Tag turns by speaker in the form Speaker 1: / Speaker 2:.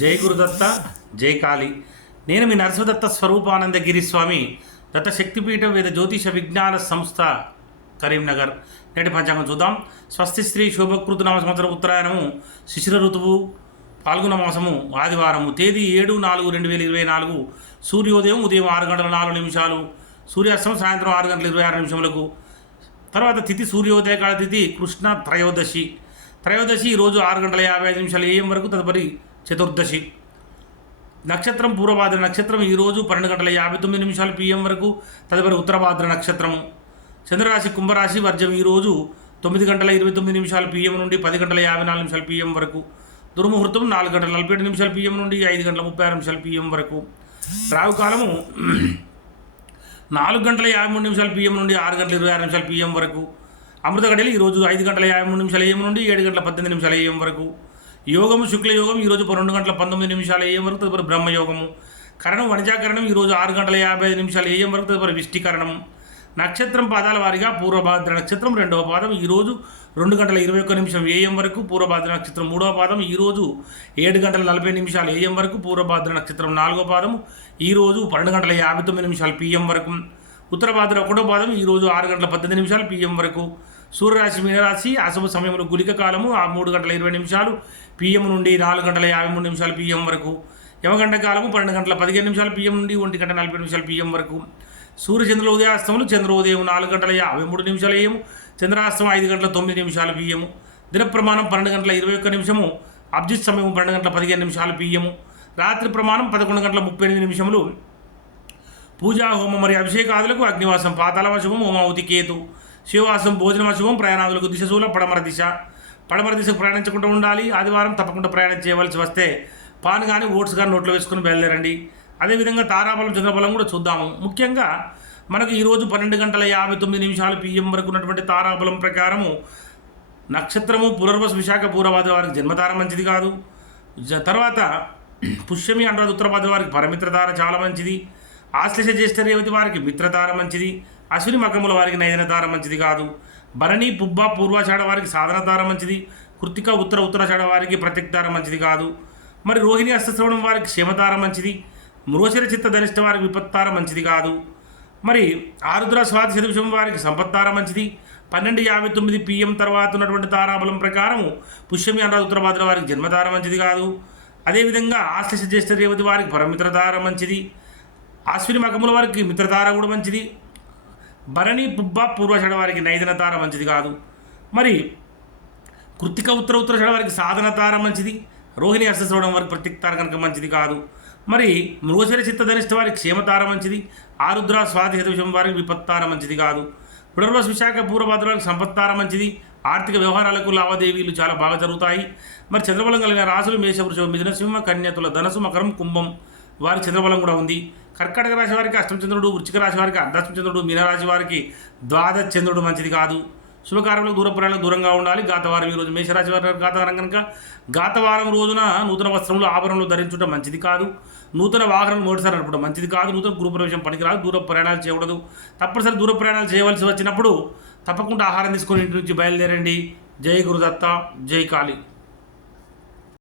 Speaker 1: జై గురుదత్త జై కాళీ. నేను మీ నరసింహదత్త స్వరూపానంద గిరిస్వామి దత్త శక్తిపీఠం వేద జ్యోతిష విజ్ఞాన సంస్థ కరీంనగర్. నేటి పంచాంగం చూద్దాం. స్వస్తి శ్రీ శోభకృత నామ సంవత్సరం ఉత్తరాయణము శిశిర ఋతువు పాల్గొన మాసము ఆదివారము తేదీ ఏడు నాలుగు రెండు వేల ఇరవై నాలుగు సూర్యోదయం ఉదయం ఆరు గంటల నాలుగు నిమిషాలు సూర్యాస్తమం సాయంత్రం ఆరు గంటల ఇరవై ఆరు నిమిషములకు. తర్వాత తిథి సూర్యోదయకాల తిథి కృష్ణ త్రయోదశి. త్రయోదశి ఈరోజు ఆరు గంటల యాభై ఐదు నిమిషాలు ఏఎం వరకు తదుపరి చతుర్దశి. నక్షత్రం పూర్వభాద్ర నక్షత్రం ఈరోజు పన్నెండు గంటల యాభై తొమ్మిది నిమిషాలు పిఎం వరకు తదుపరి ఉత్తరభాద్ర నక్షత్రము చంద్రరాశి కుంభరాశి వర్జం ఈరోజు తొమ్మిది గంటల ఇరవై తొమ్మిది నిమిషాలు పిఎం నుండి పది గంటల యాభై నాలుగు నిమిషాలు పిఎం వరకు దుర్ముహూర్తం నాలుగు గంటల నలభై ఏడు నిమిషాలు పిఎం నుండి ఐదు గంటల ముప్పై ఆరు నిమిషాలు పిఎం వరకు. రావు కాలము నాలుగు గంటల యాభై మూడు నిమిషాలు పిఎం నుండి ఆరు గంటల ఇరవై ఆరు నిమిషాలు పిఎం వరకు. అమృత గడియలు ఈరోజు ఐదు గంటల యాభై మూడు నిమిషాలు ఏఎం నుండి ఏడు గంటల పద్దెనిమిది నిమిషాలు ఏఎం వరకు. యోగము శుక్లయోగం ఈరోజు రెండు గంటల పంతొమ్మిది నిమిషాలు ఏఎం వరకు తదుపరి బ్రహ్మయోగము? కరణం వణజాకరణం ఈరోజు ఆరు గంటల యాభై ఐదు నిమిషాలు ఏఎం వరకు తదుపరి విష్టికరణం? నక్షత్రం పాదాల వారిగా పూర్వభాద్ర నక్షత్రం రెండవ పాదం ఈరోజు రెండు గంటల ఇరవై ఒక్క నిమిషం ఏఎం వరకు పూర్వభాద్ర నక్షత్రం మూడవ పాదం ఈరోజు ఏడు గంటల నలభై నిమిషాలు ఏఎం వరకు పూర్వభాద్ర నక్షత్రం నాలుగో పాదం ఈరోజు పన్నెండు గంటల యాభై తొమ్మిది నిమిషాలు పిఎం వరకు? ఉత్తర భాద్ర ఒకటో పాదం ఈరోజు ఆరు గంటల పద్దెనిమిది నిమిషాలు పిఎం వరకు? సూర్యరాశి మీనరాశి అశుభ సమయంలో గులిక కాలము ఆ మూడు గంటల ఇరవై నిమిషాలు. పిఎం నుండి నాలుగు గంటల యాభై మూడు నిమిషాలు పిఎం వరకు. యమగంట కాలము పన్నెండు గంటల పదిహేను నిమిషాలు పిఎం నుండి ఒంటి గంట నలభై నిమిషాలు పిఎం వరకు. సూర్యచంద్రుల ఉదయాస్తములు చంద్రోదయం నాలుగు గంటల యాభై మూడు నిమిషాలు ఏము చంద్రాస్తం ఐదు గంటల తొమ్మిది నిమిషాలు పిఎము దిన ప్రమాణం పన్నెండు గంటల ఇరవై ఒక్క నిమిషము అబ్జిత్ సమయం పన్నెండు గంటల పదిహేను నిమిషాలు పిఎము రాత్రి ప్రమాణం పదకొండు గంటల ముప్పై ఎనిమిది నిమిషములు. పూజా హోమం మరియు అభిషేకాదులకు అగ్నివాసం పాతాళవశుభం హోమావతి కేతు. శివవాసం భోజనవశుభం ప్రయాణాదులకు దిశశూల పడమర దిశ. పడమర దిశకు ప్రయాణించకుండా ఉండాలి. ఆదివారం తప్పకుండా ప్రయాణం చేయవలసి వస్తే పాన్ కానీ ఓట్స్ కానీ నోట్లో వేసుకుని బయలుదేరండి. అదేవిధంగా తారాబలం చంద్రబలం కూడా చూద్దాము. ముఖ్యంగా మనకు ఈరోజు పన్నెండు గంటల యాభై తొమ్మిది నిమిషాలు పిఎం వరకు ఉన్నటువంటి తారాబలం ప్రకారము నక్షత్రము పునర్వశ విశాఖ పూర్వభాద్ర వారికి జన్మతార మంచిది కాదు. తర్వాత పుష్యమి అనురాధ ఉత్తరభాద్ర వారికి పరమిత్రధార చాలా మంచిది. ఆశ్లేష జ్యేష్ఠ రేవతి వారికి మిత్రధార మంచిది. అశ్విని మకముల వారికి నైదన దార మంచిది కాదు. భరణి పుబ్బ పూర్వాషాఢ వారికి సాధన తార మంచిది. కృతిక ఉత్తర ఉత్తరాషాఢ వారికి ప్రత్యక్తార మంచిది కాదు. మరి రోహిణి అస్తశ్రవణం వారికి క్షేమతార మంచిది. మృగశిర చిత్త ధనిష్ట వారికి విపత్తార మంచిది కాదు. మరి ఆరుద్ర స్వాతి శతవిషం వారికి సంపత్తార మంచిది. పన్నెండు యాభై తొమ్మిది పిఎం తర్వాత ఉన్నటువంటి తారాబలం ప్రకారం పుష్యమి అనురాధ ఉత్తరభాద్ర వారికి జన్మతార మంచిది కాదు. అదేవిధంగా ఆశ్లేష జ్యేష్ఠ రేవతి వారికి పరమిత్రతార మంచిది. అశ్విని మకముల వారికి మిత్రతార కూడా మంచిది. భరణి పుబ్బ పూర్వషడ వారికి నైదన తార మంచిది కాదు. మరి కృతిక ఉత్తర ఉత్తర వారికి సాధన తార మంచిది. రోహిణి అష్టశ్రవణం వారికి ప్రత్యక్తార కనుక మంచిది కాదు. మరి మృగశిర చిత్తధనిష్ట వారికి క్షేమతార మంచిది. ఆరుద్ర స్వాతి హితవిషం వారికి విపత్తార మంచిది కాదు. పునర్వస్ విశాఖ పూర్వభాద్ర వారికి సంపత్తార మంచిది. ఆర్థిక వ్యవహారాలకు లావాదేవీలు చాలా బాగా జరుగుతాయి. మరి చంద్రబలం కలిగిన రాసులు మేష మిథున సింహ కన్యతుల ధనసు మకరం కుంభం వారి చంద్రబలం కూడా ఉంది. కర్కాటక రాశి వారికి అష్టమచంద్రుడు వృచ్చిక రాశి వారికి అర్ధాష్టమచంద్రుడు మీనరాశి వారికి ద్వాదశ చంద్రుడు మంచిది కాదు. శుభకార్యంలో దూర ప్రయాణాలకు దూరంగా ఉండాలి. గాతవారం ఈరోజు మేషరాశి వారి గాతవారం కనుక. గాతవారం రోజున నూతన వస్త్రములు ఆభరణలు ధరించడం మంచిది కాదు. నూతన వాహనం మొదటిసారి నడపడం మంచిది కాదు. నూతన గృహప్రవేశం పనికిరాదు. దూర ప్రయాణాలు చేయకూడదు. తప్పనిసరి దూర ప్రయాణాలు చేయవలసి వచ్చినప్పుడు తప్పకుండా ఆహారం తీసుకొని ఇంటి నుంచి బయలుదేరండి. జై గురుదత్త జై కాళీ.